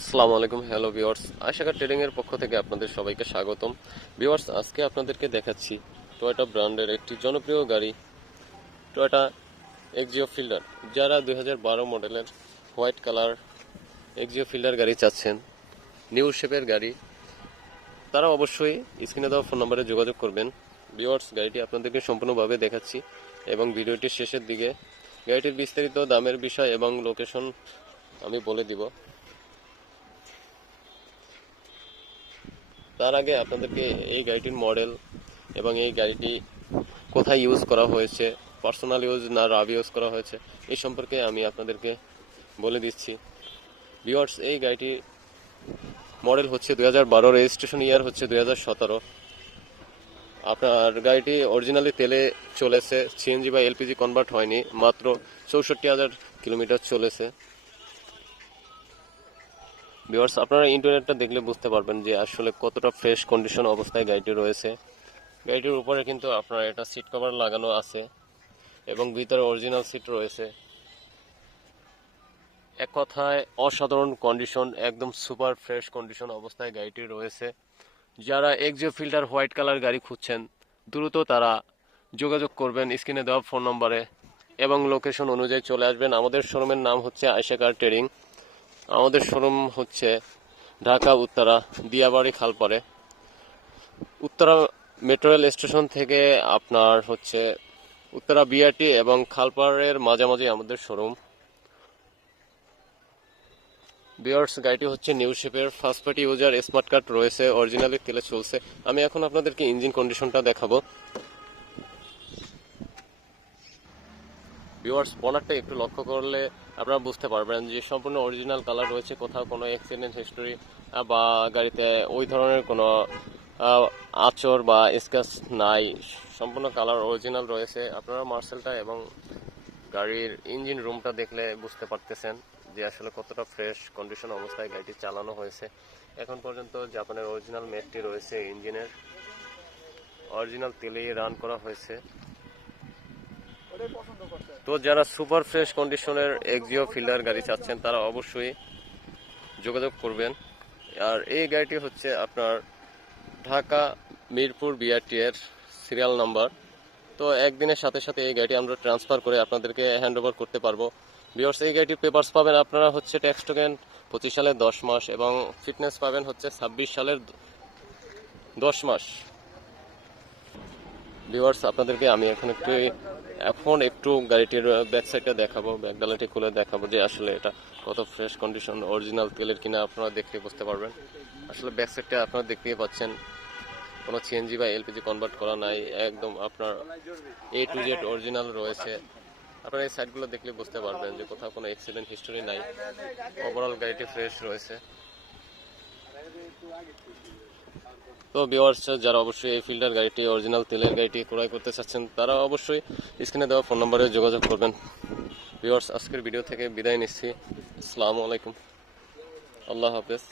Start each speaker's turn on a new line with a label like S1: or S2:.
S1: আসসালামু আলাইকুম, hello viewers আশাকা trading এর পক্ষ থেকে আপনাদের সবাইকে স্বাগতম। ভিওয়ার্স আজকে আপনাদেরকে দেখাচ্ছি টয়োটা ব্র্যান্ডের একটি জনপ্রিয় গাড়ি টয়োটা এক্সিও ফিল্ডার যারা দু হাজার বারো মডেলের হোয়াইট কালার এক্সিও ফিল্ডার গাড়ি চাচ্ছেন, নিউ শেপের গাড়ি, তারা অবশ্যই স্ক্রিনে দেওয়া ফোন নম্বরে যোগাযোগ করবেন। ভিওয়ার্স গাড়িটি আপনাদেরকে সম্পূর্ণভাবে দেখাচ্ছি এবং ভিডিওটির শেষের দিকে গাড়িটির বিস্তারিত দামের বিষয় এবং লোকেশন আমি বলে দিব। তার আগে আপনাদেরকে এই গাড়িটির মডেল এবং এই গাড়িটি কোথায় ইউজ করা হয়েছে পার্সোনাল ইউজ না রাব ইউজ করা হয়েছে, এই সম্পর্কে আমি আপনাদেরকে বলে দিচ্ছি। ভিওয়ার্স এই গাড়িটির মডেল হচ্ছে দুই হাজার বারো রেজিস্ট্রেশন ইয়ার হচ্ছে দুই হাজার সতেরো। আপনার গাড়িটি অরিজিনালি তেলে চলেছে সিএনজি বা এলপিজি কনভার্ট হয়নি, মাত্র চৌষট্টি হাজার কিলোমিটার চলেছে। ভিউয়ার্স আপনারা ইন্টারনেটটা দেখলে বুঝতে পারবেন যে আসলে কতটা ফ্রেশ কন্ডিশন অবস্থায় গাড়িটি রয়েছে। গাড়িটির উপরে কিন্তু আপনার এটা সিট কভার লাগানো আছে এবং ভিতরে অরিজিনাল সিট রয়েছে। এক কথায়, অসাধারণ কন্ডিশন একদম সুপার ফ্রেশ কন্ডিশন অবস্থায় গাড়িটি রয়েছে। যারা এক্সিও ফিল্টার হোয়াইট কালার গাড়ি খুঁজছেন, দ্রুত তারা যোগাযোগ করবেন স্ক্রিনে দেওয়া ফোন নম্বরে এবং লোকেশন অনুযায়ী চলে আসবেন। আমাদের শোরুমের নাম হচ্ছে আয়সা কার ট্রেডিং আমাদের শোরুম হচ্ছে ঢাকা, উত্তরা, দিয়াবাড়ি, খালপাড়ে। উত্তরা মেট্রো রেল স্টেশন থেকে আপনার হচ্ছে উত্তরা বিআরটি এবং খালপাড়ের মাঝামাঝি আমাদের শোরুম। বিয়ার্স গাড়িটি হচ্ছে নিউ শেপের first party user smart card রয়েছে অরিজিনালি তেলে চলছে। আমি এখন আপনাদেরকে ইঞ্জিন কন্ডিশনটা দেখাবো। ভিউয়ার্স বনারটা একটু লক্ষ্য করলে আপনারা বুঝতে পারবেন যে সম্পূর্ণ অরিজিনাল কালার রয়েছে, কোথাও কোনো অ্যাক্সিডেন্ট হিস্টোরি বা গাড়িতে ওই ধরনের কোনো আঁচড় বা স্ক্যাচ নাই। সম্পূর্ণ কালার অরিজিনাল রয়েছে। আপনারা মার্সেলটা এবং গাড়ির ইঞ্জিন রুমটা দেখলে বুঝতে পারতেছেন যে আসলে কতটা ফ্রেশ কন্ডিশন অবস্থায় গাড়িটি চালানো হয়েছে। এখন পর্যন্ত জাপানের অরিজিনাল মেটটি রয়েছে ইঞ্জিনের অরিজিনাল তেলেই রান করা হয়েছে। তো যারা সুপার ফ্রেশ কন্ডিশনের এক্সিও ফিল্ডার গাড়ি চাচ্ছেন, তারা অবশ্যই যোগাযোগ করবেন। আর এই গাড়িটি হচ্ছে আপনার ঢাকা মিরপুর বিআরটি এর সিরিয়াল নাম্বার তো একদিনের সাথে সাথে এই গাড়িটি আমরা ট্রান্সফার করে আপনাদেরকে হ্যান্ড ওভার করতে পারব। বিয়ার্স এই গাড়িটির পেপার্স পাবেন আপনারা হচ্ছে ট্যাক্স টোকেন পঁচিশ সালের দশ মাস এবং ফিটনেস পাবেন হচ্ছে ছাব্বিশ সালের দশ মাস। ভিউয়ার্স আপনাদেরকে আমি এখন একটু এখন একটু গাড়িটির ব্যাক সাইডটা দেখাবো ব্যাক ডালাটি খুলে দেখাবো যে আসলে এটা কত ফ্রেশ কন্ডিশন অরিজিনাল তেলের কিনা আপনারা দেখলে বুঝতে পারবেন। আসলে ব্যাক সাইডটা আপনারা দেখতেই পাচ্ছেন। কোনো সিএনজি বা এলপিজি কনভার্ট করা নাই, একদম আপনার এ টু জেড অরিজিনাল রয়েছে। আপনারা এই সাইডগুলো দেখলে বুঝতে পারবেন যে কোথাও কোনো অ্যাক্সিডেন্ট হিস্টোরি নাই। ওভারঅল গাড়িটি ফ্রেশ রয়েছে। তো বিওয়ার্স যারা অবশ্যই এই ফিল্টার গাড়িটি অরিজিনাল তেলের গাড়িটি ক্রয় করতে চাচ্ছেন, তারা অবশ্যই স্ক্রিনে দেওয়া ফোন নম্বরে যোগাযোগ করবেন। বিওয়ার্স আজকের ভিডিও থেকে বিদায় নিচ্ছি। আসসালামু আলাইকুম। আল্লাহ হাফেজ।